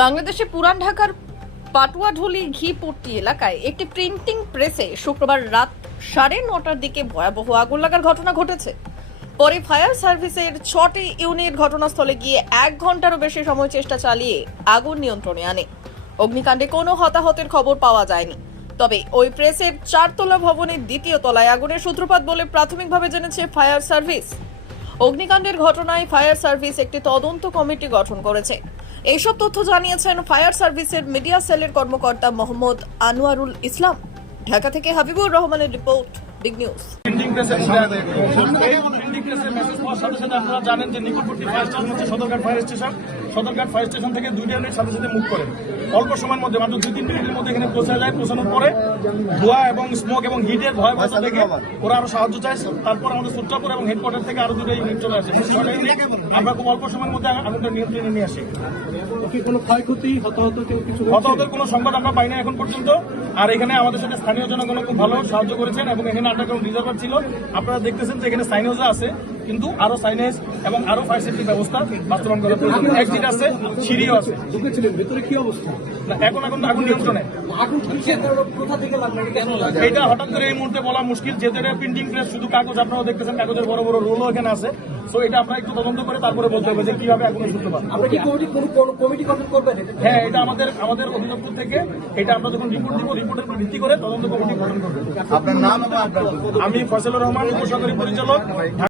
বাংলাদেশে পুরান ঢাকার পাটুয়াঢুলি ঘিপট্টি এলাকায় একটি প্রিন্টিং প্রেসে শুক্রবার রাত সাড়ে নটার দিকে ভয়াবহ আগুন লাগার ঘটনা ঘটেছে। পরে ফায়ার সার্ভিসের ছটি ইউনিট ঘটনাস্থলে গিয়ে এক ঘন্টারও বেশি সময় চেষ্টা চালিয়ে আগুন নিয়ন্ত্রণে আনে। অগ্নিকাণ্ডে কোনো হতাহতের খবর পাওয়া যায়নি। তবে ওই প্রেসের চারতলা ভবনের দ্বিতীয় তলায় আগুনের সূত্রপাত বলে প্রাথমিকভাবে জেনেছে ফায়ার সার্ভিস। অগ্নিকাণ্ডের ঘটনায় ফায়ার সার্ভিস একটি তদন্ত কমিটি গঠন করেছে। এইসব তথ্য জানিয়েছেন ফায়ার সার্ভিসের মিডিয়া সেলের কর্মকর্তা মোহাম্মদ আনোয়ারুল ইসলাম। ঢাকা থেকে হাবিবুর রহমানের রিপোর্ট জানেন যে নিকটবর্তী fire station Sadarghat fire station থেকে দুইটা ইউনিট সাথে সাথে মুভ করেন। অল্প সময়ের মধ্যে মাত্র দুই তিন মিনিটের মধ্যে এখানে পৌঁছা যায়। পৌঁছানোর পরে ধোয়া এবং স্মোক এবং হিটের ভয় ভয়াবহতা দেখে ওরা আরও সাহায্য চায়। তারপর আমাদের সুত্রাপুর এবং হেডকোয়ার্টার থেকে আরও দুটো ইউনিট চলে আসে। ইউনিট আমরা খুব অল্প সময়ের মধ্যে আগুনটা নিয়ন্ত্রণে নিয়ে আসি। কোনো ক্ষয়ক্ষতি হতাহত কেউ কিছু হতাহতের কোনো সংবাদ আমরা পাই না এখন পর্যন্ত। আর এখানে আমাদের সাথে স্থানীয় জনগণ খুব ভালো সাহায্য করেছেন এবং এখানে আন্ডারগ্রাউন্ড রিজার্ভার ছিল। আপনারা দেখতেছেন যে এখানে সাইনেজও আছে। কিন্তু আরও সাইনেজ এবং আরও ফায়ার সেফটি ব্যবস্থা বাস্তবায়ন করা প্রয়োজন। এক্সিট আছে সিঁড়িও আছে। ঢুকেছিলেন ভেতরে কি অবস্থা? না, এখন এখন আগুন নিয়ন্ত্রণে। এটা হঠাৎ করে এই মুহূর্তে বলা মুশকিল যেহেতু এটা প্রিন্টিং প্রেস শুধু কাগজ আপনারা দেখতেছেন কাগজের বড় বড় রোলও এখানে আছে। সো এটা আপনারা একটু তদন্ত করে তারপরে বলতে হবে যে কীভাবে আগুনের সূত্রপাত কমিটি কোন কোন কমিটি গঠন করবেন? হ্যাঁ এটা আমাদের আমাদের অধিদপ্তর থেকে এটা আমরা যখন রিপোর্ট দিব রিপোর্টের উপর ভিত্তি করে তদন্ত কমিটি গঠন করবে। আপনার নাম আমি ফয়সালুর রহমান উপসহকারী পরিচালক